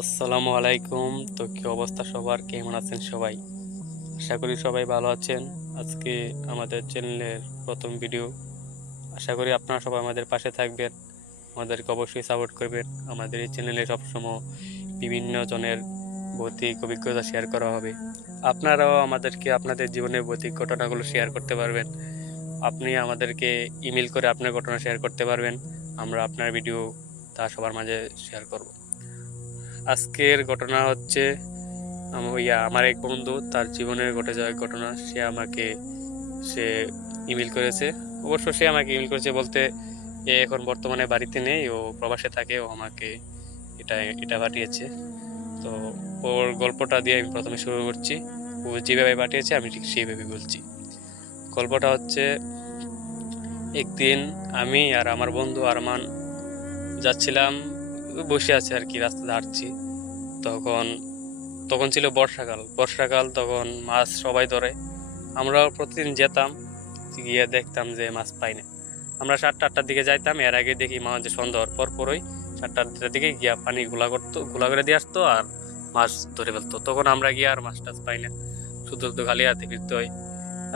আসসালামু আলাইকুম। তো কি অবস্থা সবার, কেমন আছেন সবাই? আশা করি সবাই ভালো আছেন। আজকে আমাদের চ্যানেলের প্রথম ভিডিও। আশা করি আপনারা সবাই আমাদের পাশে থাকবেন, আমাদেরকে অবশ্যই সাপোর্ট করবেন। আমাদের এই চ্যানেলে সবসময় বিভিন্ন জনের ভৌতিক অভিজ্ঞতা শেয়ার করা হবে। আপনারাও আমাদেরকে আপনাদের জীবনের ভৌতিক ঘটনাগুলো শেয়ার করতে পারবেন। আপনি আমাদেরকে ইমেল করে আপনার ঘটনা শেয়ার করতে পারবেন। আমরা আপনার ভিডিও তা সবার মাঝে শেয়ার করব। আজকের ঘটনা হচ্ছে আমার এক বন্ধু, তার জীবনের ঘটে যাওয়া এক ঘটনা। সে ইমেল করেছে। অবশ্য সে আমাকে ইমেল করেছে বলতে, এ এখন বর্তমানে বাড়িতে নেই, ও প্রবাসে থাকে। ও আমাকে এটা এটা পাঠিয়েছে। তো ওর গল্পটা দিয়ে আমি প্রথমে শুরু করছি। ও যেভাবে পাঠিয়েছে আমি ঠিক সেইভাবে বলছি। গল্পটা হচ্ছে, একদিন আমি আর আমার বন্ধু আরমান যাচ্ছিলাম, বসে আছে আর কি, রাস্তাতে হাঁটছি। তখন তখন ছিল বর্ষাকাল, তখন মাছ সবাই ধরে। আমরাও প্রতিদিন যেতাম, গিয়ে দেখতাম যে মাছ পাই না। আমরা 7টা-8টার দিকে যাইতাম, এর আগে দেখি মাছ যে সন্ধ্যা হওয়ার পরই 7টা-8টার দিকে গিয়া পানি গুলা করে দিয়ে আসতো আর মাছ ধরে ফেলতো। তখন আমরা গিয়ে আর মাছ টাছ পাই না, শুধু তো খালি হাতে ফিরতে হয়।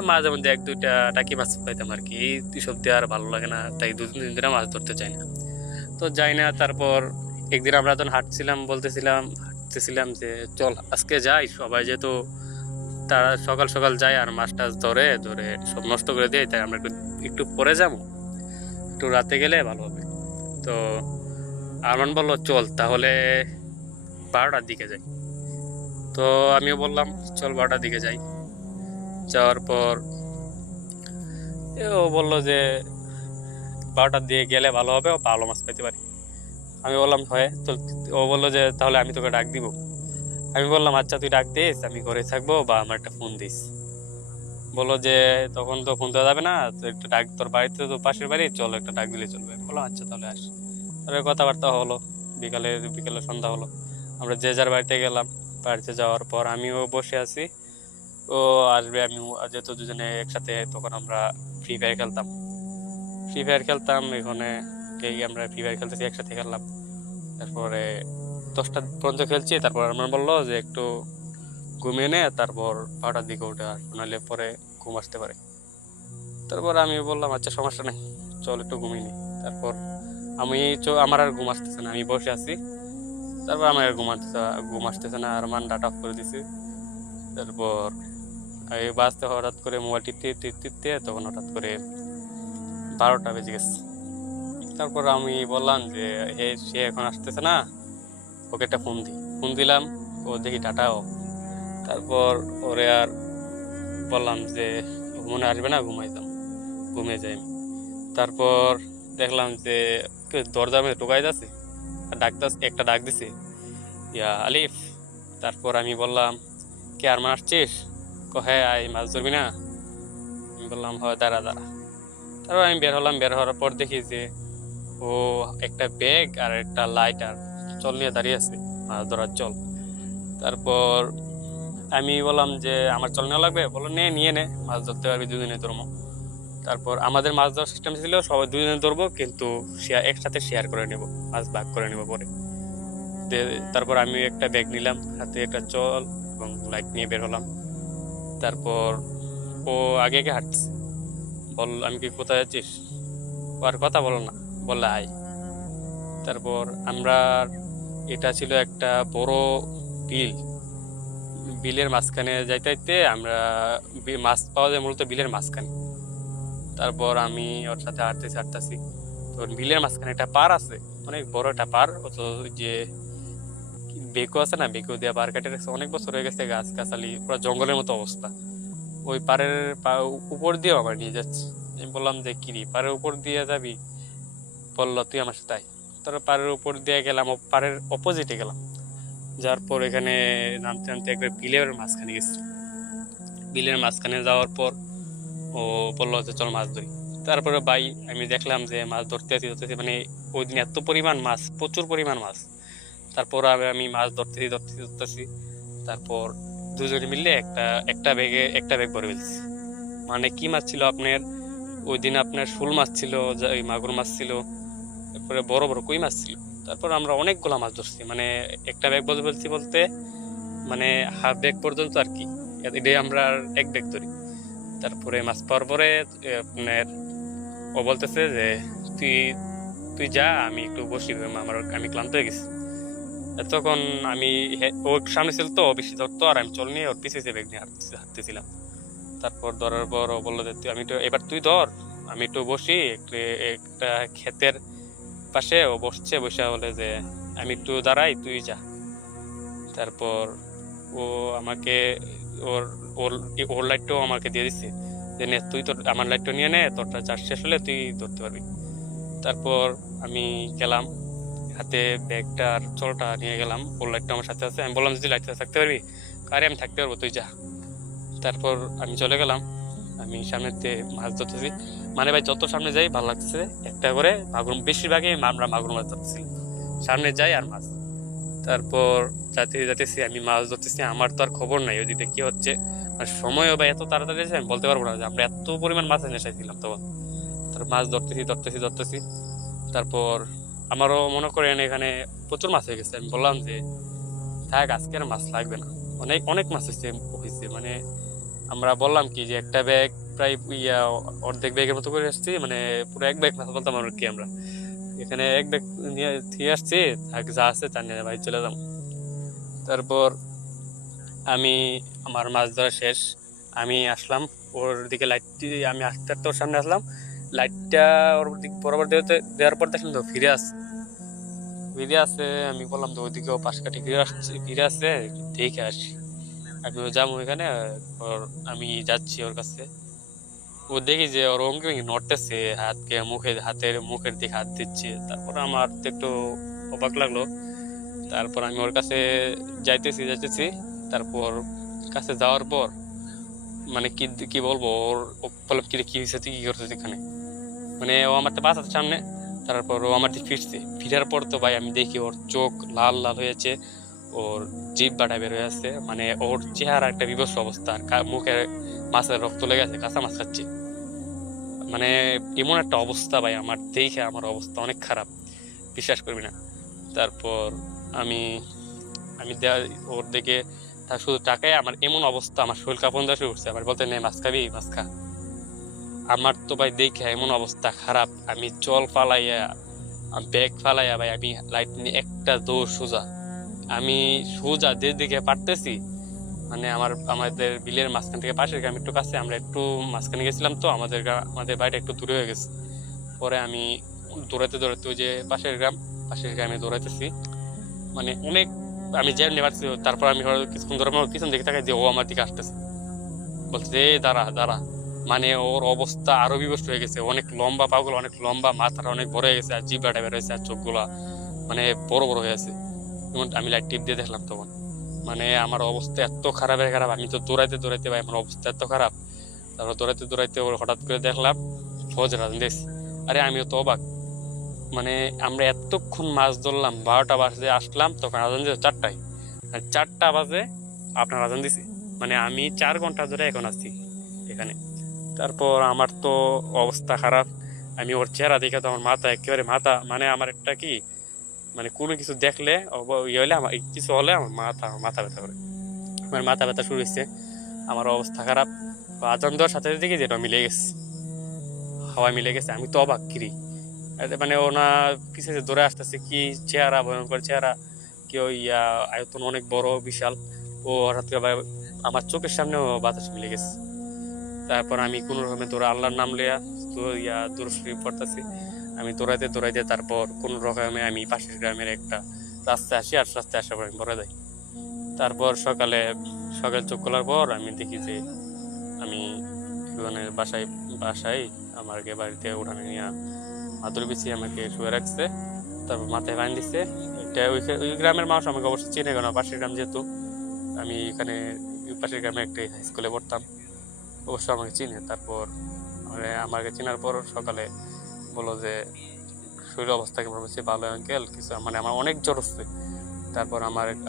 মাঝে মধ্যে 1-2টা টাকি মাছ পাইতাম আর কি। এই সব দিয়ে আর ভালো লাগে না, তাই 2-3 দিন ধরে মাছ ধরতে চাই না। তো যাই না। তারপর একদিন আমরা যখন হাঁটতেছিলাম যে চল আজকে যাই সবাই, যেহেতু তারা সকাল সকাল যায় আর মাছ টাছ ধরে ধরে সব নষ্ট করে দেয়, তাই আমরা একটু একটু পরে যাবো, একটু রাতে গেলে ভালো হবে। তো আরমান বললো চল তাহলে 12টার দিকে যাই। তো আমিও বললাম চল 12টার দিকে যাই। যাওয়ার পর ও বললো যে 12টার দিকে গেলে ভালো হবে, ও ভালো মাছ পেতে পারি। আমি বললাম হয় তো। ও বললো যে তাহলে আমি তোকে ডাক দিব। আমি বললাম আচ্ছা তুই ডাক দিস, আমি ঘরে থাকবো, বা আমার একটা ফোন দিস। বললো যে তখন তো ফোন দেওয়া যাবে না, তো একটা ডাক, তোর বাড়িতে তো পাশের বাড়ি, চলো একটা ডাক দিলে চলবে। বললো আচ্ছা তাহলে আস। তারপরে কথাবার্তা হলো। বিকালে বিকেলে সন্ধ্যা হলো, আমরা যে যার বাড়িতে গেলাম। বাড়িতে যাওয়ার পর আমিও বসে আছি, ও আসবে। আমিও যেহেতু দুজনে একসাথে, তখন আমরা ফ্রি ফায়ার খেলতাম এখানে। আমরা ফ্রি ফায়ার খেলতেছি, একসাথে খেললাম। তারপরে 10টা পর্যন্ত খেলছি। তারপর আমার বললো যে একটু ঘুমিয়ে নে, তারপর 12টার দিকে উঠে আর নাহলে পরে ঘুম আসতে পারে। তারপর আমি বললাম আচ্ছা সমস্যা নেই, চল একটু ঘুমিয়ে নি। তারপর আমার আর ঘুম আসতেছে না, আমি বসে আছি। তারপর আমার আর ঘুম আসতেছে না, আর মান ডাটা অফ করে দিছি। তারপর এই বাজতে হঠাৎ করে মোবাইল টিপতে টিপতে টিপতে তখন হঠাৎ করে 12টা বেজে গেছে। তারপর আমি বললাম যে সে এখন আসতেছে না, ওকে একটা ফোন দিলাম। ও দেখি ডাটা অফ। তারপর ওরে আর বললাম যে মনে আসবে না, ঘুমিয়ে যাই আমি। তারপর দেখলাম যে দরজা মধ্যে ঢুকাই যাচ্ছে, একটা ডাক দিছে, ইয়া আলিফ। তারপর আমি বললাম কে, আর আসছিস? হ্যাঁ আয়, মাছ ধরবি না? আমি বললাম হয়, দাঁড়া দাঁড়া। তারপর আমি বের হলাম। বের হওয়ার পর দেখি যে ও একটা ব্যাগ আর একটা লাইট আর চল নিয়ে দাঁড়িয়ে আছে, মাছ ধরার চল। তারপর আমি বললাম যে আমার চল নেওয়া লাগবে। বললো নিয়ে নে, মাছ ধরতে পারবি, দুদিনে ধরবো। তারপর আমাদের মাছ ধরার সিস্টেম ছিল সবাই দুজনে ধরবো, কিন্তু একসাথে শেয়ার করে নেব, মাছ ভাগ করে নেব পরে। তারপর আমি একটা ব্যাগ নিলাম হাতে, একটা চল এবং লাইট নিয়ে বের হলাম। তারপর ও আগে আগে হাঁটছে। আমি কি কোথায় যাচ্ছিস? ও আর কথা বলো না, বললে আয়। তারপর এটা ছিল একটা বড় বিল। বিলের মাঝখানে যাইতে যাইতে মাছ পাওয়া যায় মূলত বিলের মাঝখানে। তারপর আমি ওর সাথে হাঁটতেছি। তো বিলের মাঝখানে একটা পার আছে, অনেক বড় একটা পার। অত যে বেকু আছে না, বেকু দিয়ে পার কেটে রাখছে, অনেক বছর হয়ে গেছে, গাছ গাছালি পুরো জঙ্গলের মতো অবস্থা। ওই উপর দিয়েও আমার নিয়ে যাচ্ছে। আমি বললাম যে কিরি, পাড়ের উপর দিয়ে যাবি? বললো তুই আমার সাথে আয়। তারপর পাড়ের উপর দিয়ে গেলাম, পাড়ের অপোজিটে গেলাম। যার পর এখানে নামতে নামতে একবার বিলের মাঝখানে গেছি। বিলের মাঝখানে যাওয়ার পর ও বললো যে চল মাছ ধরি। তারপরে আমি দেখলাম যে মাছ ধরতেছি, মানে ওই দিন এত পরিমাণ মাছ, প্রচুর পরিমাণ মাছ। তারপর আমি মাছ ধরতেছি। তারপর দুজনে মিললে একটা একটা ব্যাগ ভরে ফেলছি। মানে কি মাছ ছিল আপনার? ওই দিন আপনার শোল মাছ ছিল, ওই মাগুর মাছ ছিল, তারপরে বড় বড় কই মাছ ছিল। তারপর আমরা অনেকগুলা মাছ ধরছি, মানে একটা ব্যাগ বলতে বলতে মানে হাফ ব্যাগ পর্যন্ত আর কি, এটাই আমরা আর এক ব্যাগ ধরি। তারপরে মাছ পাওয়ার পরে আপনার ও বলতেছে যে তুই তুই যা, আমি একটু বসি, আমি ক্লান্ত হয়ে গেছি। তখন আমি ওর সামনে ছিল তো, ও বেশি ধরতো, আর আমি চল নিয়ে ওর পিছিয়ে ব্যাগ নিয়ে হাঁটতেছিলাম। তারপর ধরার পর ও বললো যে আমি তো এবার তুই ধর, আমি একটু বসি একটা ক্ষেতের পাশে। ও বসছে, বসে বলে যে আমি একটু দাঁড়াই, তুই যা। তারপর ও আমাকে ওর ওর ওর লাইটটাও আমাকে দিয়ে দিচ্ছে যে নে তুই তোর আমার লাইটটা নিয়ে নে, তোরটা চার্জ শেষ হলে তুই ধরতে পারবি। তারপর আমি গেলাম, হাতে ব্যাগটা আর চলটা নিয়ে গেলাম, ওর লাইটটা আমার সাথে আছে। আমি বললাম যদি লাইটটা থাকতে পারবি, আরে আমি থাকতে পারবো, তুই যা। তারপর আমি চলে গেলাম, আমি সামনেতে মাছ ধরতেছি, মানে ভাই যত সামনে যাই ভালো লাগতেছে, একটা করে মাগুর, বেশিরভাগই আমরা মাগুর মাছ ধরতেছি, সামনে যাই আর মাছ। তারপর যাতেছি আমি মাছ ধরতেছি, আমার তো আর খবর নাই ওইদিকে কি হচ্ছে, মানে সময়ও বা এত তাড়াতাড়ি আছে আমি বলতে পারবো না যে আমরা এত পরিমাণ মাছ নেশায় ছিলাম তখন। তারপর মাছ ধরতেছি। তারপর আমারও মনে করেন এখানে প্রচুর মাছ হয়ে গেছে, আমি বললাম যে থাক আজকে আর মাছ লাগবে না, অনেক অনেক মাছ হয়েছে মানে আমরা বললাম কি যে একটা ব্যাগ প্রায় অর্ধেক ব্যাগের মতো করে আসছি, মানে পুরো এক ব্যাগ মাছ বলতাম আর কি। আমরা এখানে এক ব্যাগ নিয়ে দিয়ে আসছি, থাক যা আছে তা নিয়ে ভাই চলে যাবো। তারপর আমি আমার মাছ ধরা শেষ, আমি আসলাম ওর দিকে লাইটটি, আমি আস্তে আস্তে ওর সামনে আসলাম, লাইটটা ওর দিক বরাবর দেওয়ার পর দেখলাম তো ফিরে আসে। আমি বললাম তো ওইদিকেও পাশ কাটি ফিরে আসছে, দেখে আসি। আমি যাবো এখানে, ওর আমি যাচ্ছি ওর কাছে। ও দেখি যে ওর অঙ্গে নড়তেছে, হাতের মুখের দিকে হাত দিচ্ছে। তারপর আমার তো একটু অবাক লাগলো। তারপর আমি ওর কাছে যাইতেছি। তারপর কাছে যাওয়ার পর মানে কি কি বলবো, ও বললাম কি রে, কি হয়েছে, তুই কি করছিস এখানে, মানে ও আমার তো বাসার সামনে। তারপর ও আমার দিকে ফিরার পর তো ভাই আমি দেখি ওর চোখ লাল লাল হয়েছে, ওর জিভ বাটা বের হয়ে আছে, মানে ওর চেহারা একটা বিভৎস অবস্থা, আর মুখে মাছের রক্ত লেগে আছে, কাঁচা মাছ খাচ্ছে, মানে এমন একটা অবস্থা ভাই আমার দেখে আমার অবস্থা অনেক খারাপ, বিশ্বাস করবি না। তারপর আমি আমি ওর দিকে তার শুধু টাকায় আমার এমন অবস্থা, আমার শরীর কাঁপন দেওয়া শুরু করছে, আবার বলতে নেই মাছ খাবি, মাছ খা। আমার তো ভাই দেখে এমন অবস্থা খারাপ, আমি জল ফালাইয়া ব্যাগ ফালাইয়া ভাই আমি লাইট নিয়ে একটা দৌড় সোজা, আমি সোজা যে দিকে পারতেছি, মানে আমাদের বিলের মাঝখান থেকে পাশের গ্রাম একটু কাছে, আমরা একটু মাঝখানে গেছিলাম তো, আমাদের বাড়িটা একটু দূরে হয়ে গেছে। পরে আমি দৌড়াতে ওই যে পাশের গ্রামে দৌড়াইতেছি, মানে অনেক আমি যেমনি পারছি। তারপর আমি কিছুক্ষণ ধরে আমার পিছন দিকে তাকাই যে ও আমার দিকে আসতেছে, বলছে এই দাঁড়া দাঁড়া, মানে ওর অবস্থা আরো বিভৎস হয়ে গেছে, অনেক লম্বা পাগুলো, অনেক লম্বা, মাথাটা অনেক বড় হয়ে গেছে, আর জিভটা বের হয়েছে, আর চোখগুলা মানে বড় বড় হয়ে আছে। যেমন আমি লাইট টিপ দিয়ে দেখলাম তখন, মানে আমার অবস্থা এত খারাপ, আমি তো দৌড়াইতে ভাই আমার অবস্থা এত খারাপ। তারপর দৌড়াইতে ওর হঠাৎ করে দেখলাম ফজর আজান দিয়েছে। আরে আমিও তো অবাক, মানে আমরা এতক্ষণ মাছ ধরলাম, 12টা বাজে আসলাম, তখন আজান দিয়েছে 4টায়, আর 4টা বাজে আপনার আজান দিছে, মানে আমি 4 ঘন্টা ধরে এখন আছি এখানে। তারপর আমার তো অবস্থা খারাপ, আমি ওর চেহারা দেখে তো আমার মাথা একেবারে মাথা, মানে আমার একটা কি, মানে কোনো কিছু দেখলে ইয়ে হলে আমার কিছু হলে আমার মাথা ব্যথা করে, আমার মাথা ব্যথা শুরু হয়েছে, আমার অবস্থা খারাপ। আজান দেওয়ার সাথে সাথে দেখি যেটা মিলে গেছে, হাওয়া মিলে গেছে, আমি তো অবাক কিরি, মানে ওনা পিছিয়ে দৌড়ে আসতেছে, কি চেহারা, ভয়ঙ্কর চেহারা, কেউ আয়তন অনেক বড় বিশাল। ও হঠাৎ করে আমার চোখের সামনে বাতাস মিলে গেছে। তারপর আমি কোনো রকমে আল্লাহর নাম লিয়া তো দূর শরীফ পড়তেছি, আমি দৌড়াইতে তারপর কোনো রকমে আমি পাশের গ্রামের একটা রাস্তায় আসি, আর রাস্তায় আসার পর আমি পড়ে যাই। তারপর সকাল চোখ খোলার পর আমি দেখি যে আমি একজনের বাসায় আমাকে বাড়িতে উঠানে নিয়ে মাদুর বিছিয়ে আমাকে শুয়ে রাখছে, তারপর মাথায় বাঁধ দিচ্ছে। এটা ওই গ্রামের মানুষ আমাকে অবশ্যই চিনে, কেন পাশের গ্রাম যেহেতু, আমি এখানে পাশের গ্রামে একটা হাই স্কুলে পড়তাম, অবশ্য আমাকে চিনে। তারপর আমাকে চেনার পর সকালে বললো যে শরীর অবস্থা কেমন হচ্ছে, ভালো আঙ্কেল, কিছু মানে আমার অনেক জ্বর হচ্ছে। তারপর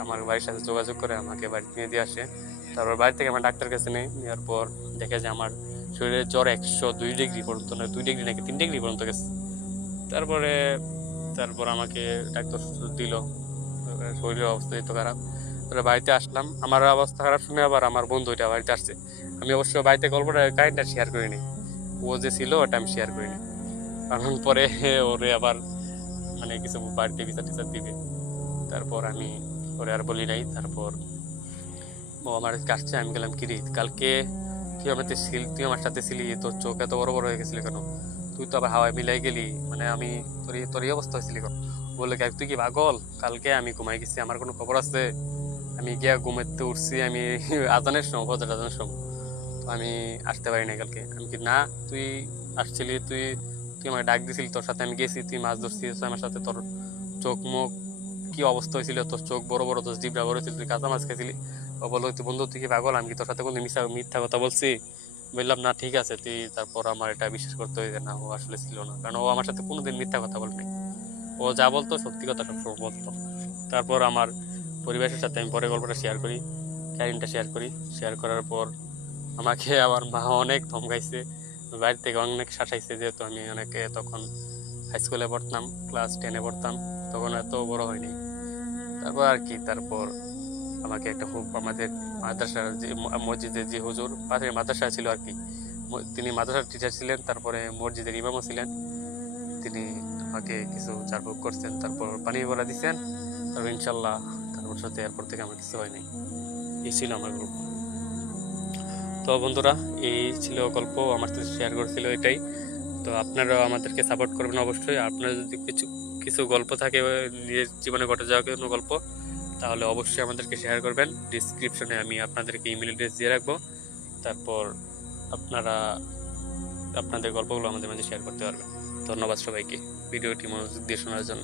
আমার বাড়ির সাথে যোগাযোগ করে আমাকে বাড়িতে নিয়ে দিয়ে আসে। তারপর বাড়ি থেকে আমার ডাক্তার কাছে নেওয়ার পর দেখে যে আমার শরীরের জ্বর 102 ডিগ্রি পর্যন্ত, না 2 ডিগ্রি নাকি 3 ডিগ্রি পর্যন্ত গেছে। তারপরে তারপর আমাকে ডাক্তার ওষুধ দিল, শরীরের অবস্থা তো খারাপ। তারপরে বাড়িতে আসলাম, আমার অবস্থা খারাপ শুনে আবার আমার বন্ধুটা বাড়িতে আসছে। আমি অবশ্য বাড়িতে গল্পটা কাহিনীটা শেয়ার করিনি, ও যে ছিল ওটা আমি শেয়ার করিনি, কারণ পরে ওরে আবার মানে কিছু বাড়িতে বিচার টিচার দিবে। তারপর আমি ওরে আর বলি নাই। তারপর ও আমার কাছে আসছে, আমি গেলাম, কিরে কালকে তুই আমার সাথে ছিলি, তোর চোখ এত বড় বড় হয়ে গেছিলি কেন? তুই তো আবার হাওয়ায় মিলাই গেলি, মানে আমি তোর এই অবস্থা হয়েছিলি কেন? বললে কি তুই কি পাগল? কালকে আমি ঘুমাই গেছি, আমার কোনো খবর আছে? আমি গিয়া ঘুমাইতে উঠছি আমি আজানের সময়, ফজর আজানের সময়, তো আমি আসতে পারি না কালকে। আমি কি না, তুই আসছিলি, তুই তুই আমাকে ডাক দিছিলি, তোর সাথে আমি গেছি, তুই মাছ ধরছিস আমার সাথে, তোর চোখ মুখ কি অবস্থা হয়েছিল, তোর চোখ বড় বড়, তোর জিভটা বড় হয়েছিল, তুই কাঁচা মাছ খেয়েছিলি। ও বললো, তুই বন্ধু তুই কি পাগল? আমি কি তোর সাথে কোনো মিথ্যা কথা বলছি? বললাম না ঠিক আছে তুই। তারপর আমার এটা বিশ্বাস করতে হয়েছে না, ও আসলে ছিল না, কারণ ও আমার সাথে কোনোদিন মিথ্যা কথা বলেনি। ও যা বলতো সত্যি কথা সবসময় বলতো। তারপর আমার পরিবেশের সাথে আমি পরে গল্পটা শেয়ার করি, কাহিনীটা শেয়ার করি। শেয়ার করার পর আমাকে আমার মা অনেক ধমকাইছে, বাড়ি থেকে অনেক শাসাইছে, যেহেতু আমি অনেকে তখন হাই স্কুলে পড়তাম, ক্লাস 10-এ পড়তাম, তখন এত বড় হয়নি। তারপর আর কি, তারপর আমাকে একটা খুব আমাদের মাদ্রাসার যে মসজিদের যে হুজুর পাশে মাদ্রাসা ছিল আর কি, তিনি মাদ্রাসার টিচার ছিলেন, তারপরে মসজিদের ইমামও ছিলেন। তিনি আমাকে কিছু ঝাড়ফুঁক করছেন, তারপর পানি ভরা দিচ্ছেন, তারপর ইনশাল্লাহ তারপর সাথে এরপর থেকে আমার কিছু হয় নাই। এই ছিল আমার গল্প। তো বন্ধুরা, এই ছিল গল্প, আমার সাথে শেয়ার করেছিল এটাই। তো আপনারাও আমাদেরকে সাপোর্ট করবেন অবশ্যই। আপনার যদি কিছু কিছু গল্প থাকে নিজের জীবনে ঘটে যাওয়া কোনো গল্প, তাহলে অবশ্যই আমাদেরকে শেয়ার করবেন। ডিসক্রিপশনে আমি আপনাদেরকে ইমেল অ্যাড্রেস দিয়ে রাখবো। তারপর আপনারা আপনাদের গল্পগুলো আমাদের মাঝে শেয়ার করতে পারবেন। ধন্যবাদ সবাইকে ভিডিওটি মনোযোগ দিয়ে শোনার জন্য।